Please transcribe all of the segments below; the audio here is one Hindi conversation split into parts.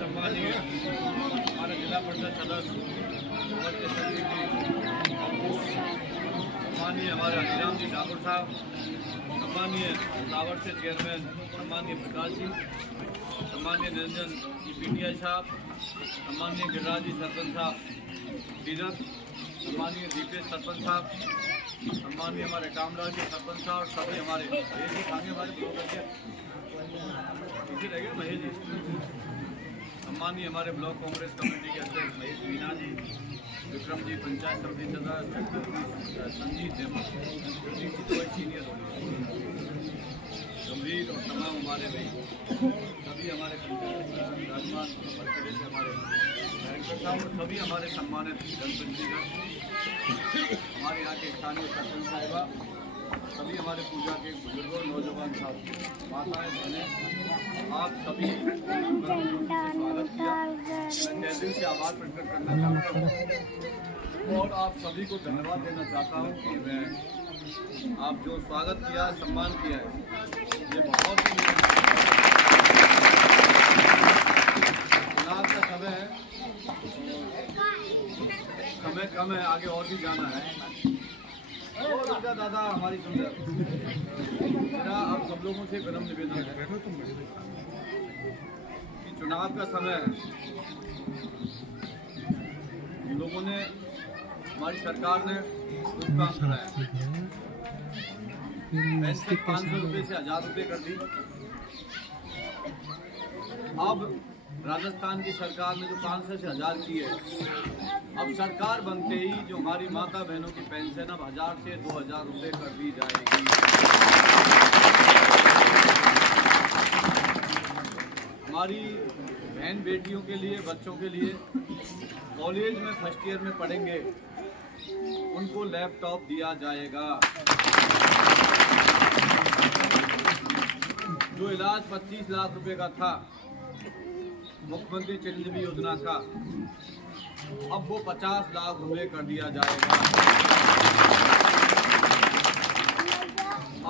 सम्मानीय हमारे जिला परिषद सदस्य, सम्मानीय हमारे हरिराम जी ठाकुर साहब, सम्मानीय फ्लावर से चेयरमैन सम्मानीय प्रकाश जी, सम्मानीय निरंजन जी पीटीआई साहब, सम्मानीय गिरिराज जी सरपंच साहब बीरत, सम्मानीय दीपेश सरपंच साहब, सम्मानीय हमारे कामराज जी सरपंच साहब, सभी हमारे महेश जी खाने हमारे रह गए महेश जी, सम्मानीय हमारे ब्लॉक कांग्रेस कमेटी के अध्यक्ष महेश मीना जी, विक्रम जी पंचायत समिति सदस्य, संजीत सीनियर गंभीर और तमाम हमारे भाई सभी हमारे राजमान से हमारे डायरेक्टर साहब और सभी हमारे सम्मानित जनप्रतिनिधिगण, हमारे यहाँ के स्थानीय सरपंच साहिबा, सभी हमारे पूजा के बुजुर्गों नौजवान साहब, माताएं बहनें, आप सभी स्वागत किया। मैं दिल से आभार प्रकट करना चाहता हूँ और आप सभी को धन्यवाद देना चाहता हूँ कि मैं आप जो स्वागत किया, सम्मान किया है, ये बहुत ही चुनाव का समय है, समय कम है, आगे और भी जाना है। दादा हमारी सुंदर मेरा आप सब लोगों से विनम्र निवेदन है कि चुनाव का समय है, लोगों ने हमारी सरकार ने काम कराया, पेंशन 500 रुपये से 1000 रुपये कर दी। अब राजस्थान की सरकार ने जो 500 से 1000 की है, अब सरकार बनते ही जो हमारी माता बहनों की पेंशन अब 1000 से 2000 रुपये कर दी जाएगी। हमारी बहन बेटियों के लिए, बच्चों के लिए कॉलेज में फर्स्ट ईयर में पढ़ेंगे, उनको लैपटॉप दिया जाएगा। जो इलाज 25 लाख रुपए का था मुख्यमंत्री चिरंजीवी योजना का, अब वो 50 लाख रुपए कर दिया जाएगा।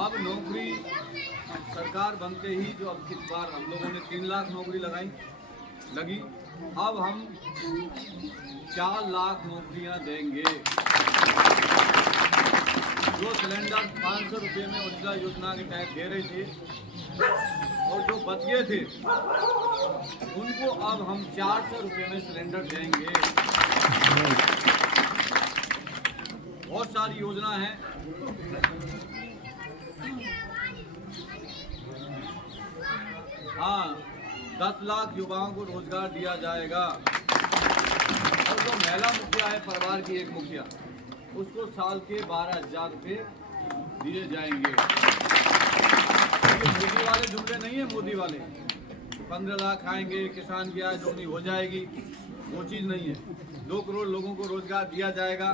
अब नौकरी सरकार बनते ही जो अब की बार हम लोगों ने 3 लाख नौकरी लगी, अब हम 4 लाख नौकरियां देंगे। जो सिलेंडर 500 रुपये में उज्ज्वला योजना के तहत दे रही थी और जो बच गए थे उनको अब हम 400 रुपये में सिलेंडर देंगे। बहुत सारी योजना है। हाँ, 10 लाख युवाओं को रोजगार दिया जाएगा और जो महिला मुखिया है, परिवार की एक मुखिया, उसको साल के 12,000 रुपये दिए जाएंगे। ये मोदी वाले जुमले नहीं है, मोदी वाले 15 लाख आएंगे, किसान की आय दोगुनी हो जाएगी, वो चीज़ नहीं है। 2 करोड़ लोगों को रोजगार दिया जाएगा।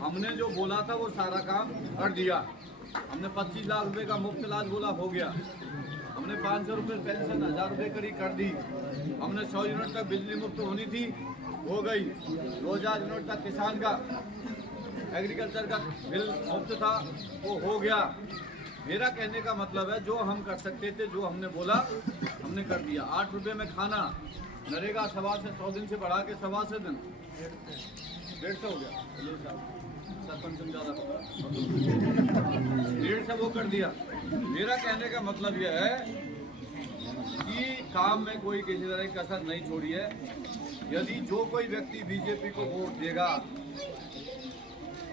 हमने जो बोला था वो सारा काम कर दिया। हमने 25 लाख रुपए का मुफ्त इलाज बोला, हो गया। हमने 500 रुपये पेंशन 1000 रुपये करी कर दी। हमने 100 यूनिट तक बिजली मुफ्त होनी थी, हो गई। 2000 यूनिट तक किसान का एग्रीकल्चर का बिल मुफ्त था, वो हो गया। मेरा कहने का मतलब है जो हम कर सकते थे, जो हमने बोला हमने कर दिया। 8 रुपये में खाना, नरेगा 100 दिन से बढ़ा के 125 दिन, 150 हो गया। सरपंच ज़्यादा 150 वो कर दिया। मेरा कहने का मतलब यह है कि काम में कोई किसी तरह की कसर नहीं छोड़ी है। यदि जो कोई व्यक्ति बीजेपी को वोट देगा,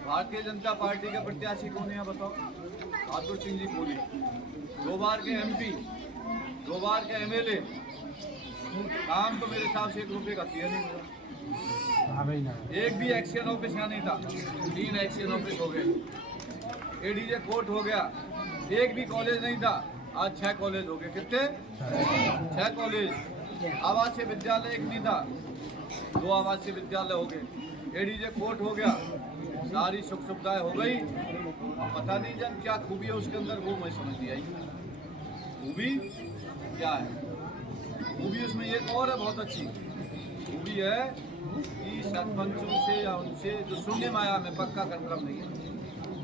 भारतीय जनता पार्टी के प्रत्याशी कौन है बताओ? ठाकुर सिंह जी कोली, 2 बार के MP, 2 बार के MLA। काम तो मेरे हिसाब से 1 रुपये का किया नहीं हुआ। एक भी एक्शन ऑफिस यहाँ नहीं था, 3 एक्शन ऑफिस हो गए। ADJ कोर्ट हो गया। एक भी कॉलेज नहीं था, आज 6 कॉलेज हो गए। कितने? 6 कॉलेज। आवासीय विद्यालय एक नहीं था, 2 आवासीय विद्यालय हो गए। एडीजे कोर्ट हो गया, सारी सुख सुविधाएं हो गई। अब पता नहीं जन क्या खूबी है उसके अंदर, वो मैं समझ नहीं आई। खूबी क्या है? खूबी उसमें एक और है बहुत अच्छी खूबी है कि सरपंचों से या उनसे जो शून्य माया में पक्का कंफर्म नहीं है,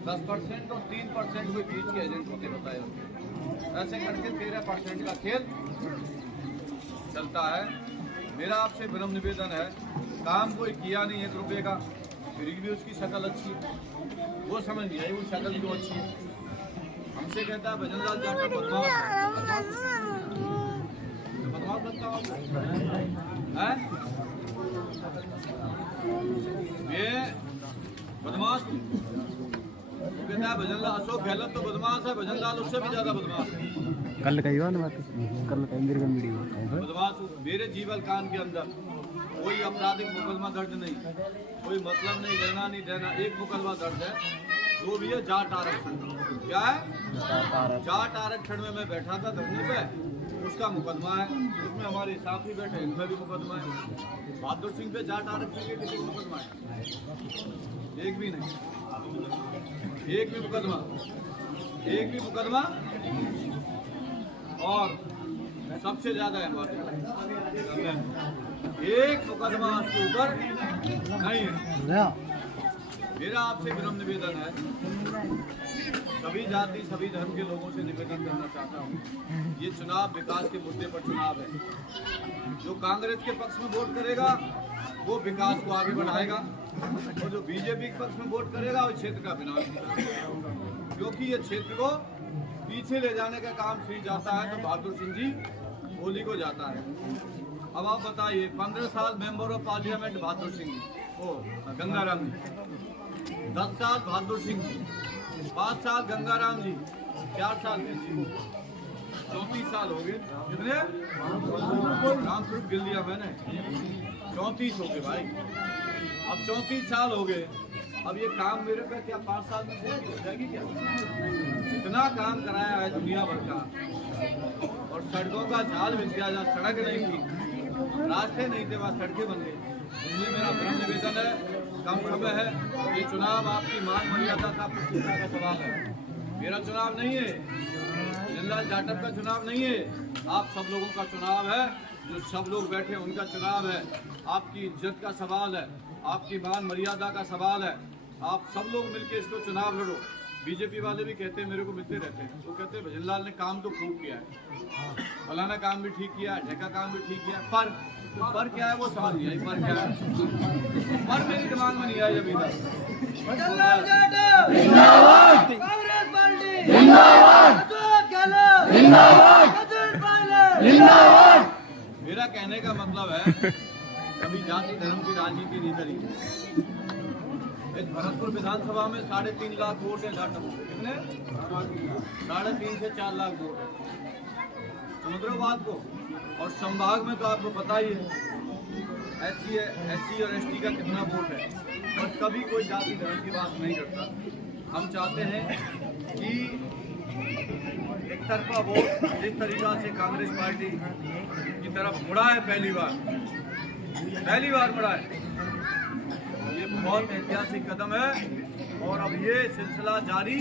10% और 3% के बीच के एजेंट होते बताए होते, ऐसे करके 13% का खेल चलता है। मेरा आपसे विनम्र निवेदन है, काम कोई किया नहीं 1 रुपये का, फिर भी उसकी शक्ल अच्छी है, वो समझ नहीं आई वो शक्ल क्यों अच्छी है। हमसे कहता है भजन लाल जाटव बदमाश बनता हूँ ये बदमाश, वो कहता है भजन लाल, अशोक गहलोत तो बदमाश है, भजन लाल उससे भी ज्यादा बदमाश है। कल कही बात कल वीडियो बदमाश मेरे जीवल कान के अंदर कोई आपराधिक मुकदमा दर्ज नहीं, कोई मतलब नहीं, लेना नहीं देना। एक मुकदमा दर्ज है जो भी है जाट आरक्षण। क्या है? जाट आरक्षण में मैं बैठा था धरने पे, उसका मुकदमा है, उसमें हमारे साथी बैठे इनमें भी मुकदमा है। बहादुर सिंह पे जाट आरक्षण के किसी मुकदमा है? एक भी नहीं, एक भी मुकदमा, एक भी मुकदमा। और सबसे ज्यादा है एक मुकदमा उसके ऊपर नहीं है। मेरा आपसे विनम्र निवेदन है, सभी जाति सभी धर्म के लोगों से निवेदन करना चाहता हूँ, ये चुनाव विकास के मुद्दे पर चुनाव है। जो कांग्रेस के पक्ष में वोट करेगा वो विकास को आगे बढ़ाएगा, और जो बीजेपी के पक्ष में वोट करेगा वो क्षेत्र का विनाश करेगा, क्योंकि ये क्षेत्र को पीछे ले जाने का काम श्री जाता है तो बहादुर सिंह जी होली को जाता है। अब आप बताइए, 15 साल member of parliament Bahadur Singh ji, ओ गंगाराम जी, 10 साल बहादुर सिंह जी, 5 साल गंगाराम जी, 4 साल जी, 34 साल हो गए। कितने नाम सिर्फ गिन लिया मैंने, 34 हो गए भाई। अब 34 साल हो गए, अब ये काम मेरे पे क्या 5 साल में हो जाएगी क्या? इतना काम कराया है दुनिया भर का, और सड़कों का जाल बिछ गया, जहाँ सड़क नहीं थी, रास्ते नहीं थे, वहाँ सड़कें बन गई। इसलिए मेरा विनम्र निवेदन है, कम समय है, ये चुनाव आपकी मान मर्यादा का प्रतिष्ठा का सवाल है। मेरा चुनाव नहीं है, भजन लाल जाटव का चुनाव नहीं है, आप सब लोगों का चुनाव है। जो सब लोग बैठे उनका चुनाव है, आपकी इज्जत का सवाल है, आपकी मान मर्यादा का सवाल है। आप सब लोग मिलकर इसको चुनाव लड़ो। बीजेपी वाले भी कहते हैं, मेरे को मिलते रहते हैं, वो कहते हैं भजन लाल ने काम तो खूब किया है, फलाना काम भी ठीक किया, ढेका काम भी ठीक किया, पर क्या है वो समझ नहीं आई। पर क्या है, पर मेरी दिमाग में नहीं आई अभी तक। भजन लाल जाटव जिंदाबाद, कांग्रेस पार्टी जिंदाबाद, अशोक गहलोत जिंदाबाद, अतुल पायलट जिंदाबाद। मेरा कहने का मतलब है, कभी जाति धर्म की राजनीति नहीं करी। इस भरतपुर विधानसभा में 3.5 लाख वोट है जाटव, कितने? 3.5 से 4 लाख वोट है, समझ रहे हो बात को। और संभाग में तो आपको पता ही है SC और ST का कितना वोट है, और कभी कोई जाति धर्म की बात नहीं करता। हम चाहते हैं कि एक तरफा वोट जिस तरीका से कांग्रेस पार्टी की तरफ मुड़ा है, पहली बार मुड़ा है, ये बहुत ऐतिहासिक कदम है, और अब ये सिलसिला जारी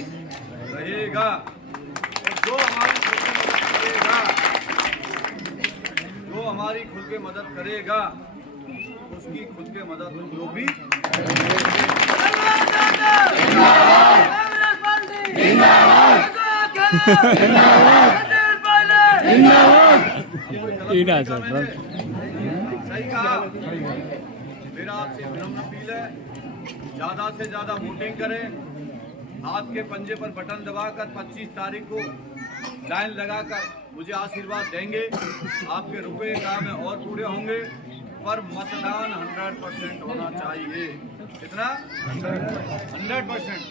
रहेगा। जो हमारी खुल के मदद करेगा उसकी खुल के मदद हम लोग भी। सही कहा। मेरा आपसे विनम्र अपील है, ज्यादा से ज्यादा वोटिंग करें, हाथ के पंजे पर बटन दबाकर 25 तारीख को लाइन लगाकर मुझे आशीर्वाद देंगे। आपके रुपए काम में और पूरे होंगे, पर मतदान 100% होना चाहिए। कितना? 100%।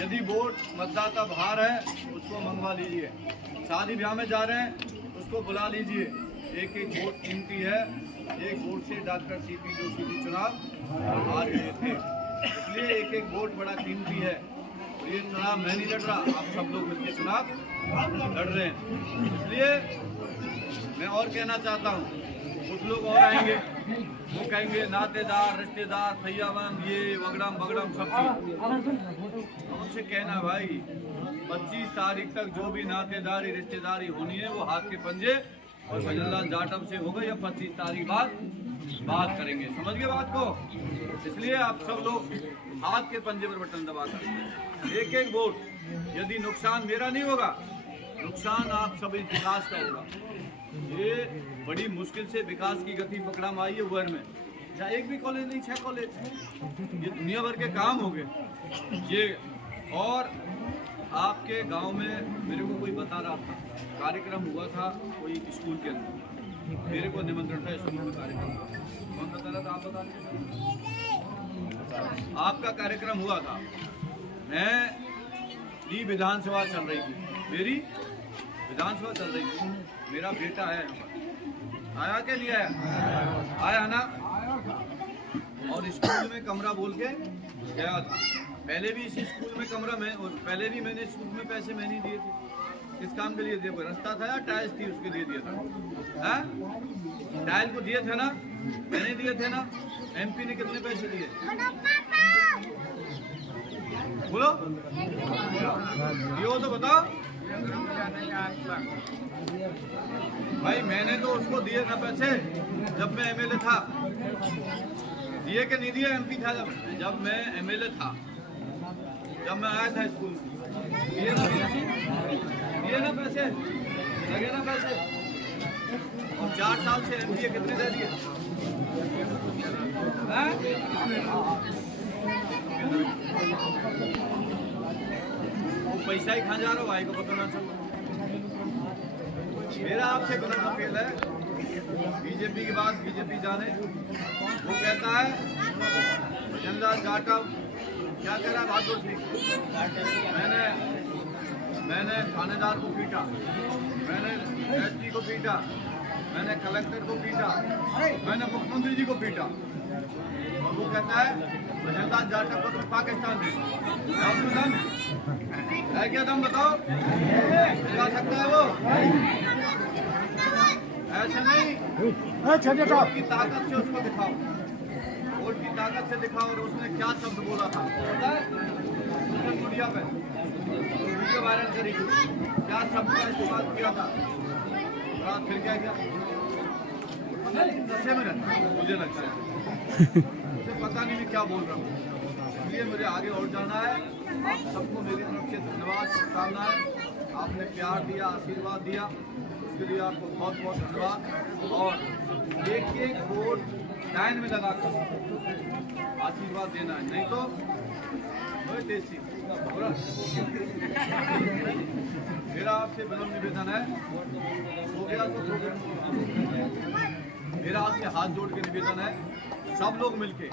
यदि वोट मतदाता बाहर है उसको मंगवा लीजिए, शादी ब्याह में जा रहे हैं उसको बुला लीजिए। एक एक वोट कीमती है। एक वोट से डॉक्टर CP जोशी जी चुनाव हार गए थे, इसलिए एक एक वोट बड़ा कीमती है। और ये चुनाव मैं नहीं लड़ रहा, आप सब लोग मिलकर चुनाव लड़ रहे हैं। इसलिए मैं और कहना चाहता हूँ, कुछ लोग और आएंगे, वो कहेंगे नातेदार रिश्तेदार थैयावन ये वगड़म बगड़म सब चीज। हमसे कहना भाई 25 तारीख तक जो भी नातेदारी रिश्तेदारी होनी है वो हाथ के पंजे और भजनलाल जाटव से होगा, या 25 तारीख बाद बात करेंगे। समझ गए बात को? इसलिए आप सब लोग हाथ के पंजे पर बटन दबा करेंगे, एक एक वोट। यदि नुकसान मेरा नहीं होगा, नुकसान आप सभी विकास का होगा। ये बड़ी मुश्किल से विकास की गति पकड़ा में आई है वर्ड में, जहाँ एक भी कॉलेज नहीं, 6 कॉलेज, ये दुनिया भर के काम हो गए ये। और आपके गांव में मेरे को कोई बता रहा था, कार्यक्रम हुआ था कोई स्कूल के अंदर, मेरे को निमंत्रण था स्कूल में कार्यक्रम, कौन बता रहा था? आप बता रहे, आपका कार्यक्रम हुआ था। मेरी विधानसभा चल रही थी, मेरी विधानसभा चल रही थी, मेरा बेटा है, आया क्या नहीं आया? आया ना। और स्कूल में कमरा बोल के गया था। पहले भी इसी स्कूल में कमरा में, और पहले भी मैंने स्कूल में पैसे मैंने दिए थे। किस काम के लिए दिए? कोई रास्ता था या टाइल्स थी उसके लिए दिया था? टाइल को दिए थे ना, मैंने दिए थे ना। एमपी ने कितने पैसे दिए बोलो, ये तो बताओ भाई। मैंने तो उसको दिए ना पैसे जब मैं एमएलए था, दिए कि नहीं दिए? एमपी था जब मैं एमएलए था, जब मैं आया था स्कूल में, दिए ना पैसे, लगे ना पैसे। और 4 साल से एमपी कितने दे दिए? वो पैसा ही खा जा रहा हो, भाई को पता ना चलो। मेरा आपसे बड़ा अपील है, बीजेपी की बात बीजेपी जाने। वो कहता है भजनलाल जाटव क्या कह रहा है? बहादुर सिंह, मैंने थानेदार को पीटा, मैंने एसपी को पीटा, मैंने कलेक्टर को पीटा, मैंने मुख्यमंत्री जी को पीटा। और वो कहता है भजनलाल जाटव को तो पाकिस्तान में है क्या? दम बताओ, जा सकता है वो? ऐसे नहीं, वोट की ताकत से उसको दिखाओ, वोट की ताकत से दिखाओ। और उसने क्या शब्द बोला था पता है? सोशल मीडिया पे वीडियो वायरल करी, क्या शब्द का इस्तेमाल किया था? फिर क्या किया? नशे में रहता मुझे लगता है, मुझे पता नहीं मैं क्या बोल रहा हूँ। इसलिए मुझे आगे और जाना है। आप सबको मेरी तरफ से धन्यवाद, शुभकामनाएं। आपने प्यार दिया, आशीर्वाद दिया, उसके लिए आपको बहुत बहुत धन्यवाद। और एक वोट लाइन में लगाकर आशीर्वाद देना है, नहीं तो देसी। मेरा आपसे विनम्र निवेदन है, हो गया तो हो गया। मेरा आपसे हाथ जोड़ के निवेदन है, सब लोग मिलके,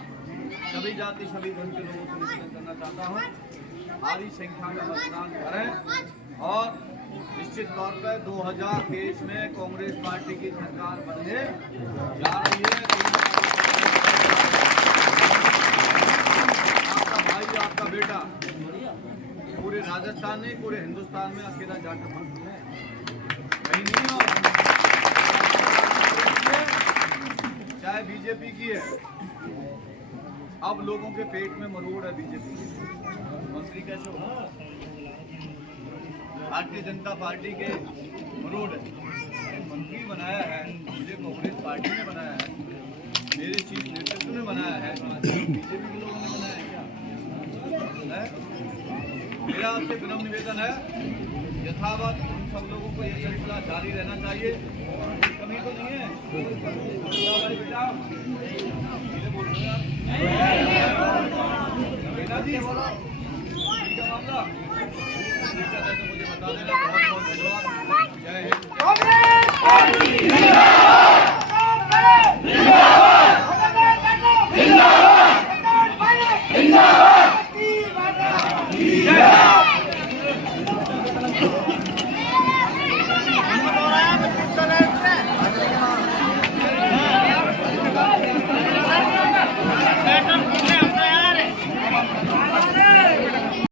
सभी जाति सभी धर्म के लोगों को निवेदन करना चाहता हूँ, भारी संख्या में मतदान करें। और निश्चित तौर पर 2023 में कांग्रेस पार्टी की सरकार बनने जा रही है। आपका भाई, आपका बेटा पूरे राजस्थान नहीं, पूरे हिंदुस्तान में अकेला जाटव कहीं नहीं हो, चाहे बीजेपी की है। अब लोगों के पेट में मरोड़ है बीजेपी की। मंत्री कैसे हो? भारतीय जनता पार्टी के मरोड़ है। मंत्री बनाया है मुझे, कांग्रेस पार्टी ने बनाया है, मेरे चीफ नेतृत्व ने बनाया है, बीजेपी के लोगों ने बनाया है क्या? मेरा आपसे विनम्र निवेदन है, यथावत उन सब लोगों को यह सिलसिला जारी रहना चाहिए। कमी तो नहीं है।